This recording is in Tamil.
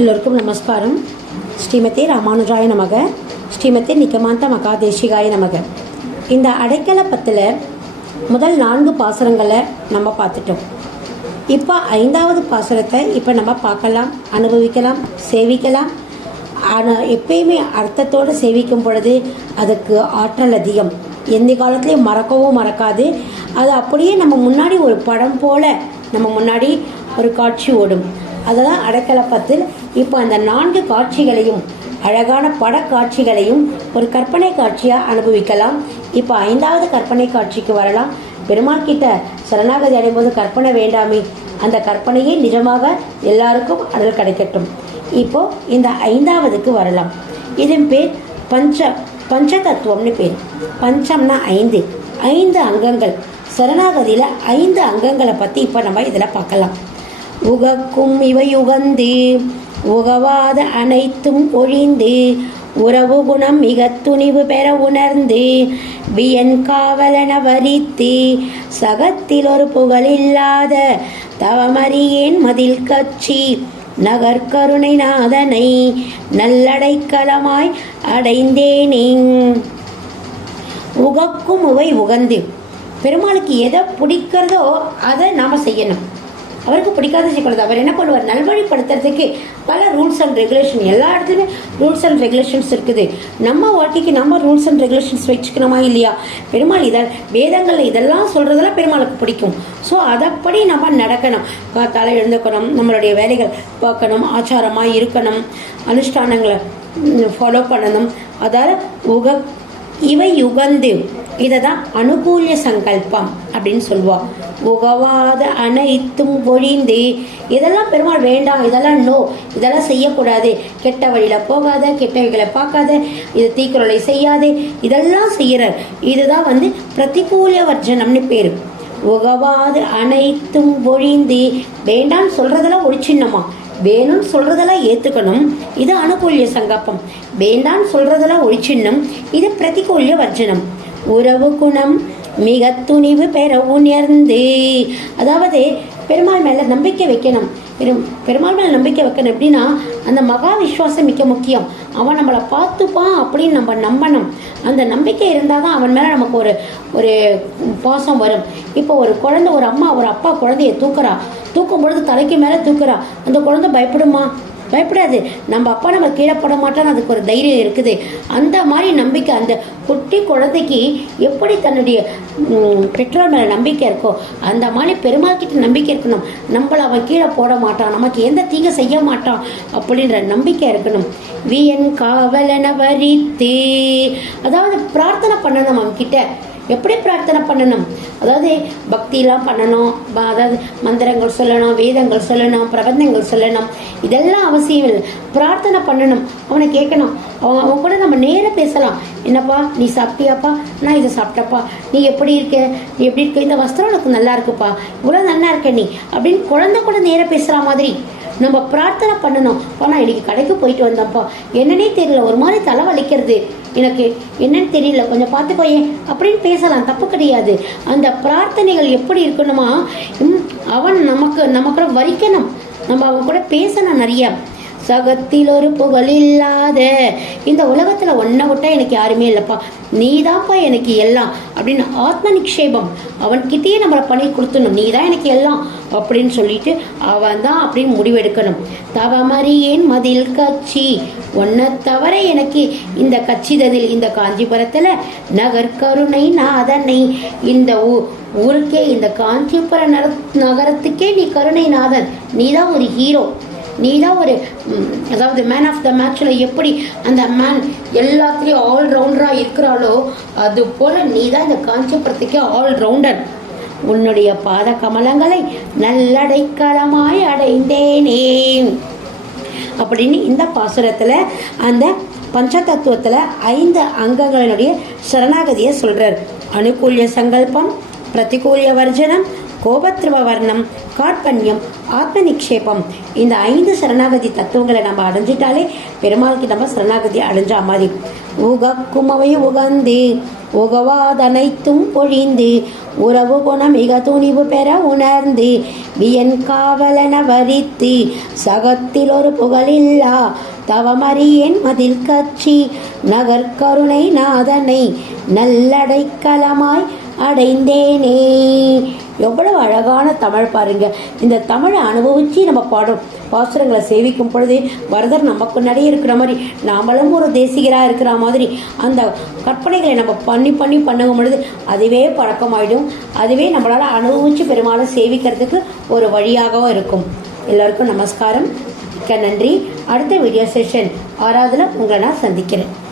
எல்லோருக்கும் நமஸ்காரம். ஸ்ரீமதி ராமானுஜாய நமக. ஸ்ரீமதி நிகமாந்த மகாதேசிகாய நமக. இந்த அடைக்கல பத்தில் முதல் நான்கு பாசுரங்களை நம்ம பார்த்துட்டோம். இப்போ ஐந்தாவது பாசுரத்தை இப்போ நம்ம பார்க்கலாம். அனுபவிக்கலாம் சேவிக்கலாம். ஆனால் எப்பயுமே அர்த்தத்தோடு சேவிக்கும் பொழுது அதுக்கு ஆற்றல் அதிகம். எந்த காலத்துலேயும் மறக்கவும் மறக்காது. அது அப்படியே நம்ம முன்னாடி ஒரு படம் போல் நம்ம முன்னாடி ஒரு காட்சி ஓடும். அதுதான் அடைக்கலப்பத்தில் இப்போ அந்த நான்கு காட்சிகளையும் அழகான படக்காட்சிகளையும் ஒரு கற்பனை காட்சியாக அனுபவிக்கலாம். இப்போ ஐந்தாவது கற்பனை காட்சிக்கு வரலாம். பெருமாள் கிட்ட சரணாகதி அடையும்போது கற்பனை வேண்டாமே. அந்த கற்பனையே நிஜமாக எல்லாருக்கும் அதில் கிடைக்கட்டும். இப்போ இந்த ஐந்தாவதுக்கு வரலாம். இதன் பேர் பஞ்ச பஞ்சதத்துவம்னு பேர். பஞ்சம்னா ஐந்து. ஐந்து அங்கங்கள். சரணாகதியில் ஐந்து அங்கங்களை பற்றி இப்போ நம்ம இதில் பார்க்கலாம். உகக்கும் இவை உகந்து உகவாத அனைத்தும் ஒழிந்து உறவு குணம் மிக துணிவு பெற உணர்ந்து வியன் காவலன வரித்து சகத்தில் ஒரு புகழில்லாத தவமறியேன் மதில் கட்சி நகர்கருணை நாதனை நல்லடைக்கலமாய் அடைந்தேனே உகக்கும் உவை உகந்து. பெருமாளுக்கு எதை பிடிக்கிறதோ அதை நாம் செய்யணும். அவருக்கு பிடிக்காத செய்யக்கூடாது அவர் என்ன பண்ணுவார்? நல்வழிப்படுத்துறதுக்கு பல ரூல்ஸ் அண்ட் ரெகுலேஷன் எல்லா இடத்துலையுமே ரூல்ஸ் அண்ட் ரெகுலேஷன்ஸ் இருக்குது. நம்ம வாழ்க்கைக்கு நம்ம ரூல்ஸ் அண்ட் ரெகுலேஷன்ஸ் வச்சுக்கணுமா இல்லையா? பெருமாள் இதால் வேதங்களில் இதெல்லாம் சொல்கிறதெல்லாம் பெருமாளுக்கு பிடிக்கும். ஸோ அதைப்படி நம்ம நடக்கணும். காத்தால் எழுந்துக்கணும் நம்மளுடைய வேலைகள் பார்க்கணும் ஆச்சாரமாக இருக்கணும் அனுஷ்டானங்களை ஃபாலோ பண்ணணும். அதாவது உக இவை யுகந்து இதை தான் அனுகூலிய சங்கல்பம் அப்படின்னு சொல்லுவோம். உகவாத அனைத்தும் ஒழிந்து. இதெல்லாம் பெருமாள் வேண்டாம். இதெல்லாம் நோ இதெல்லாம் செய்யக்கூடாது. கெட்ட வழியில் போகாத கெட்டவைகளை பார்க்காத இது தீக்குறளை செய்யாதே. இதெல்லாம் செய்கிறார் இதுதான் வந்து பிரதிகூல வர்ஜனம்னு பேர். உகவாது அனைத்தும் ஒழிந்து. வேண்டாம்னு சொல்கிறதெல்லாம் ஒழிச்சின்னமா வேணும்னு சொல்கிறதெல்லாம் ஏற்றுக்கணும் இது அனுகூல்ய சங்கப்பம் வேண்டாம்னு சொல்கிறதெல்லாம் ஒழிச்சின்னும் இது பிரதிகூல்ய வர்ஜனம். உறவு குணம் மிக துணிவு பெற உணர்ந்து. அதாவது பெருமாள் மேல நம்பிக்கை வைக்கணும். பெரும் பெருமாள் மேல நம்பிக்கை வைக்கணும் எப்படின்னா அந்த மகா விஸ்வாசம் மிக்க முக்கியம். அவன் நம்மளை பார்த்துப்பான் அப்படின்னு நம்ம நம்பணும். அந்த நம்பிக்கை இருந்தால் தான் அவன் மேலே நமக்கு ஒரு ஒரு பாசம் வரும். இப்போ ஒரு குழந்தை ஒரு அம்மா ஒரு அப்பா குழந்தைய தூக்குறா. தூக்கும் பொழுது தலைக்கு மேலே தூக்குறா. அந்த குழந்தை பயப்படுமா? பயப்படாது. நம்ம அப்பா நம்ம கீழே போட மாட்டோம்னு அதுக்கு ஒரு தைரியம் இருக்குது. அந்த மாதிரி நம்பிக்கை அந்த குட்டி குழந்தைக்கு எப்படி தன்னுடைய பெற்றோர் மேலே நம்பிக்கை இருக்கோ அந்த மாதிரி பெருமாள் கிட்ட நம்பிக்கை இருக்கணும். நம்மளை அவன் கீழே போட மாட்டான். நமக்கு எந்த தீங்கு செய்ய மாட்டான் அப்படின்ற நம்பிக்கை இருக்கணும். வியன் காவலன வரித்தே. அதாவது பிரார்த்தனை பண்ணணும் அவன் கிட்ட எப்படி பிரார்த்தனை பண்ணணும்? அதாவது பக்திலாம் பண்ணணும் அதாவது மந்திரங்கள் சொல்லணும் வேதங்கள் சொல்லணும் பிரபந்தங்கள் சொல்லணும் இதெல்லாம் அவசியம் இல்லை. பிரார்த்தனை பண்ணணும் அவனை கேட்கணும். அவன் அவன் கூட நம்ம நேராக பேசலாம். என்னப்பா நீ சாப்பிட்டியாப்பா? நான் இதை சாப்பிட்டப்பா நீ எப்படி இருக்க? நீ எப்படி இருக்க? இந்த வஸ்திரம் உனக்கு நல்லா இருக்குப்பா. இவ்வளோ நல்லா இருக்க நீ. அப்படின்னு குழந்தை கூட நேராக பேசுகிற மாதிரி நம்ம பிரார்த்தனை பண்ணணும். ஆனால் நான் இன்னைக்கு கடைக்கு போயிட்டு வந்தேன்ப்பா என்னன்னே தெரியல. ஒரு மாதிரி தலை வலிக்கிறது எனக்கு என்னன்னு தெரியல. கொஞ்சம் பார்த்துக்கோயே அப்படின்னு பேசலாம் தப்பு கிடையாது. அந்த பிரார்த்தனைகள் எப்படி இருக்கணுமா? அவன் நமக்கு நமக்கு வரிக்கணும் நம்ம அவன் கூட பேசணும் நிறைய. சகத்தில் ஒரு புகழ் இல்லாத இந்த உலகத்தில் ஒன்றை விட்டா எனக்கு யாருமே இல்லைப்பா. நீதான்ப்பா எனக்கு எல்லாம். அப்படின்னு ஆத்ம நிக்ஷேபம். அவன்கிட்டயே நம்மளை பண்ணி கொடுத்துடணும். நீ தான் எனக்கு எல்லாம் அப்படின்னு சொல்லிட்டு அவன் தான் அப்படின்னு முடிவெடுக்கணும் தவமறியேன் மதில் கட்சி ஒன்றை தவிர எனக்கு இந்த கச்சிததில் இந்த காஞ்சிபுரத்தில் நகர் கருணை நாதனை. இந்த ஊ ஊருக்கே இந்த காஞ்சிபுர நகரத்துக்கே நீ கருணை நாதன். நீ தான் ஒரு ஹீரோ நீ தான் ஒரு அதாவது மேன் ஆஃப் த மேட்ச்சில் எப்படி அந்த மேன் எல்லாத்துலேயும் ஆல் ரவுண்டராக இருக்கிறாளோ அது போல் நீ தான் இந்த காஞ்சிபுரத்துக்கே ஆல் ரவுண்டர் உன்னுடைய பாத கமலங்களை நல்லடைக்கலமாய் அடைந்தேனே. அப்படின்னு இந்த பாசுரத்தில் அந்த பஞ்சதத்துவத்தில் ஐந்து அங்கங்களினுடைய சரணாகதியை சொல்கிறார் அனுகூல்ய சங்கல்பம் பிரதிகூல்ய வர்ஜனம் கோபத்ருவ வர்ணம் காட்பண்யம் ஆத்ம நிக்ஷேபம் இந்த ஐந்து சரணாகதி தத்துவங்களை நம்ம அடைஞ்சிட்டாலே பெருமாளுக்கு நம்ம சரணாகதி அடைஞ்சா மாதிரி. உகக்குமவை உகந்து உகவாதனைத்தும் பொழிந்து உறவு குணம் மிக துணிவு பெற உணர்ந்து வியன் காவலன வரித்து சகத்தில் ஒரு புகழில்லா தவமறியேன் மதில் கட்சி நகர்கருணை நாதனை நல்லடைக்கலமாய் அடைந்தேனே. எவ்வளவு அழகான தமிழ் பாருங்க. இந்த தமிழை அனுபவிச்சு நம்ம பாடுறோம் பாசுரங்களை சேவிக்கும் பொழுது வரதர் நமக்கு நிறைய இருக்கிற மாதிரி நாமளும் ஒரு தேசிகராக இருக்கிற மாதிரி அந்த கற்பனைகளை நம்ம பண்ணி பண்ணி பண்ணும் பொழுது அதுவே பழக்கமாயிடும். அதுவே நம்மளால் அனுபவிச்சு பெருமாளை சேவிக்கிறதுக்கு ஒரு வழியாகவும் இருக்கும். எல்லாருக்கும் நமஸ்காரம். மிக்க நன்றி. அடுத்த வீடியோ செஷன் ஆறாவதுல உங்களை நான் சந்திக்கிறேன்.